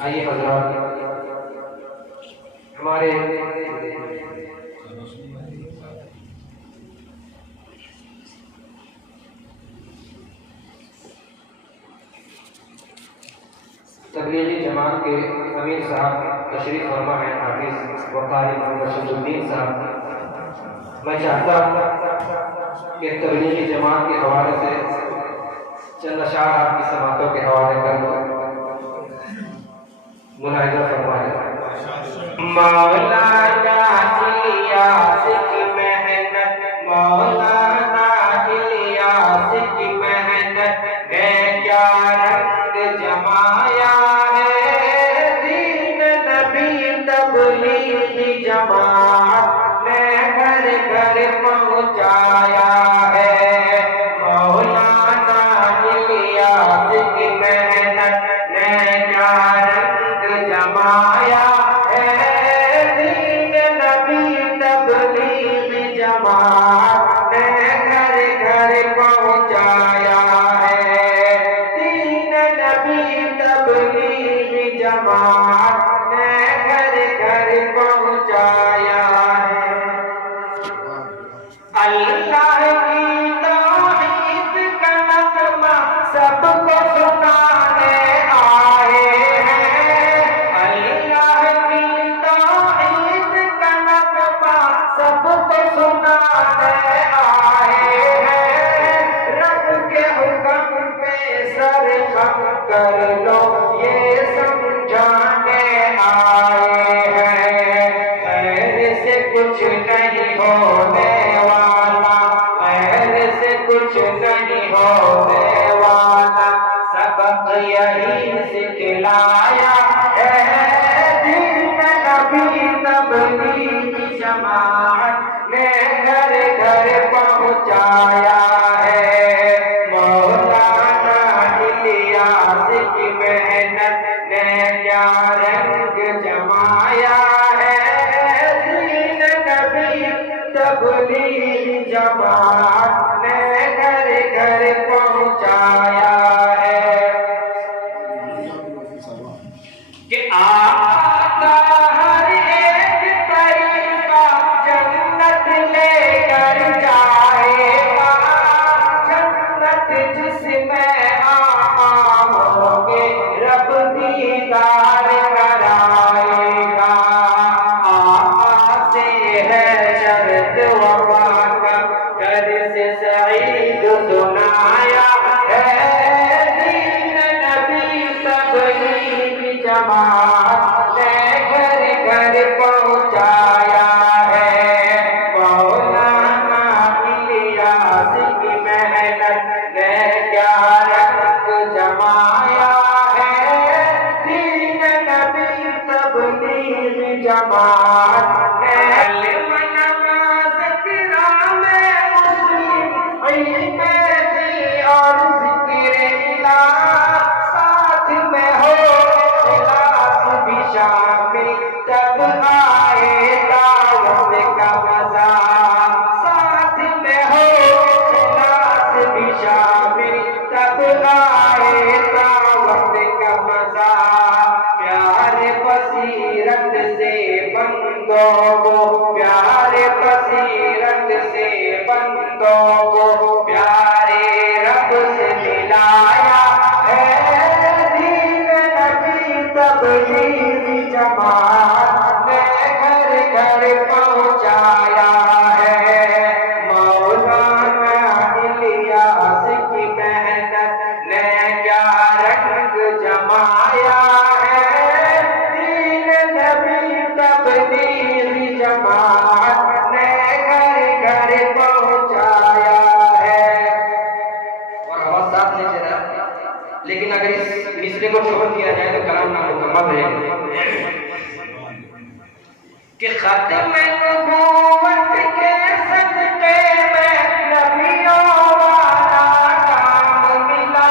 آئیے حضرات، ہمارے تبلیغی جماعت کے امیر صاحب تشریف فرما ہے، حافظ وقاری محمد شمس الدین صاحب۔ میں چاہتا ہوں کہ تبلیغی جماعت کے حوالے سے چند اشعار آپ کی سماعتوں کے حوالے کر دوں، ملاحظہ فرمائیں۔ مولانا الیاس کی محنت، مولانا الیاس کی محنت ہے کیا رنگ جمایا ہے، دین نبی تبلیغی جماعت نے گھر گھر پہنچایا ہے۔ مولانا الیاس کی محنت نے کیا رنگ جمایا ہے، دین نبی تبلیغی جماعت نے گھر گھر پہنچایا ہے، دین نبی تبلیغی جماعت نے گھر گھر پہنچایا ہے۔ اللہ کی توحید کا نغمہ سب کو سنانے آئے ہیں، اللہ کی توحید کا نغمہ سب کو سنانے آئے ہیں، رب کے حکم پہ سر خم کر لو یہ سمجھانے آئے ہیں، خیر سے کچھ نہیں ہونے والا، خیر سے کچھ نہیں ہونے والا، سبق یہی سکھلایا ہے، دین نبی تبلیغی جماعت نے گھر گھر پہنچایا ہے۔ مولانا الیاس کی محنت نے کیا رنگ جمایا ہے، دین نبی تبلیغی جماعت نے گھر گھر پہنچایا ہے۔ کہ آقا ہر ایک طریقہ جنت لے کر جائے گا، جنت جس میں آقا ہوں گے رب دیدار کرائے گا، آقا سے ہے شرط وفا کا، گھر سے سعید سنایا ہے، دین نبی تبلیغی جماعت نے گھر گھر پہنچایا ہے۔ مولانا الیاس کی محنت نے کیا رنگ جمایا ہے، دین نبی تبلیغی جماعت نے نماز کرام مسلم علم دی اور ذکر الہ ساتھ میں ہو، اخلاص بھی شامل تب آئے دعوت کا مزہ، ساتھ میں ہو اخلاص بھی شامل تب آئے دعوت کا مزہ، پیار بصیرت سے بندوں کو، پیار بصیرت سے بندوں کو پیارے رب سے ملایا ہے، دین نبی تبلیغی جماعت نے گھر گھر پہنچایا ہے۔ مولانا الیاس کی محنت نے کیا رنگ جمایا ہے، دین نبی تبلیغی جماعت نے گھر گھر پہنچایا ہے۔ اور آواز ساتھ نہیں چلا، لیکن اگر اس مصرے کو شروع کیا جائے تو کلام نامکمل رہے گا۔ کہ ختم نبوت کے صدقے میں نبیوں والا کام ملا،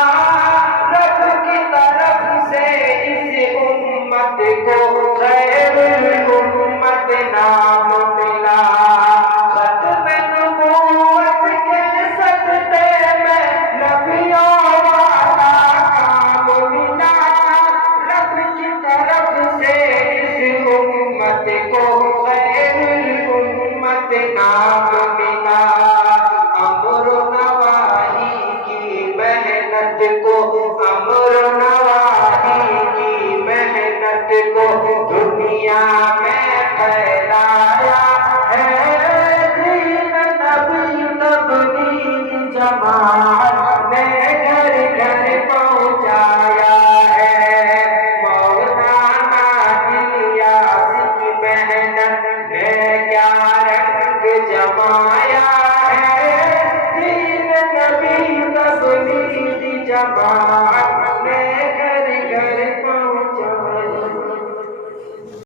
رب کی طرف سے اس امت کو